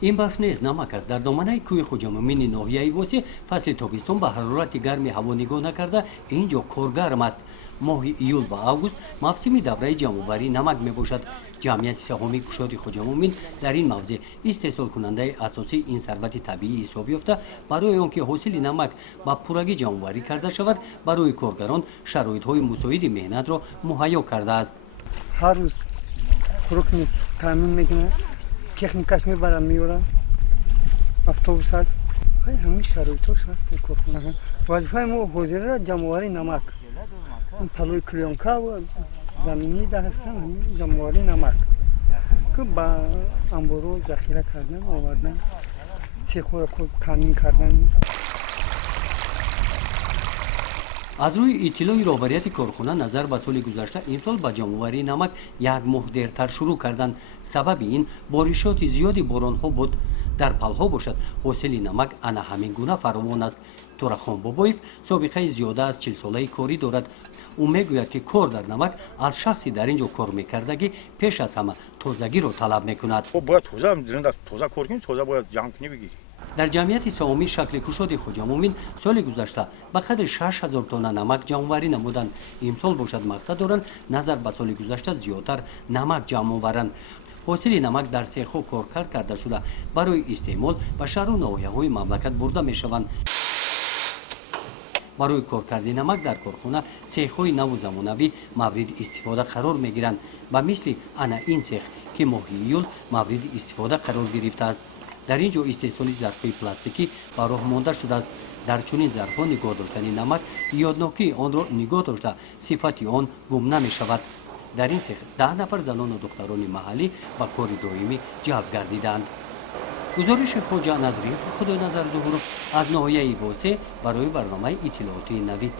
این برف نیز نمک است. در دامنه کوه خوجامومین ناحیه واسی فصل تابستان با حرارت گرم هوا نگاه نکرده اینجا کارگرم است. ماه ایول و آگوست موسم دوره جمع‌آوری نمک میباشد. جمعیت سهامی کشاد خوجامومین در این موضع استحصال کننده اساسی این ثروت طبیعی حساب یافته. برای آنکه حاصل نمک با پورگی جمع‌آوری کرده شود برای کارگران شرایط‌های مساعد مهنت را مهیا کرده است. هر روز خوراک تامین میکنه، تکنیکش میبرن میورن، اتوبوس هست، همین شرایطش هست کارخانه. وظیفه ما حاضر جمع‌آوری نمک، پلوی کلیانکا و زمینی ده هستن همین جمع‌آوری نمک که با انبارو ذخیره کردن آوردن سیخور تامین کردن. از روی اطلاع رهبریت کارخانه نظر به سال گذشته امسال با جمع‌آوری نمک یک ماه دیرتر شروع کردند. سبب این بارشات زیادی باران‌ها بود. در پلها باشد حاصل نمک انا همین گونه فراوان است. تورخان باباєв سابقه زیاده از 40 ساله کاری دارد. او میگوید که کار در نمک از شخصی در اینجا کار میکردگی پیش از همه تازگی را طلب میکند. باید تازه کار کنیم، تازه باید جمع کنی بگیری. در جمعیت سهامی شکل کشاد خوجامومین سال گذشته به قدر 6000 تن نمک جمع‌آوری نمودند. امسال باشد مقصد دارند نظر به سال گذشته زیادتر نمک جمع آورند. حاصل نمک در سیخ‌ها کارکرد کرده شده برای استعمال به شهر و ناحیه‌های مملکت برده می‌شوند. برای کارکرد نمک در کارخانه سیخ‌های نو و زمانوی مورد استفاده قرار می‌گیرند و مثل انا این سیخ که ماه ایول مورد استفاده قرار گرفته است. در اینجا استحصال ظرف‌های پلاستیکی به راه مانده شده است. در چنین ظرف‌ها نگاه داشتن نمک یادناکی آن را نگاه داشته صفت آن گم نمی‌شود. در این سیخ 10 نفر زنان و دختران محلی با کار دائمی جلب گردیدند. گزارش خواجه نظری خدای نظر ظهور از ناحیه واسی برای برنامه اطلاعاتی نوید.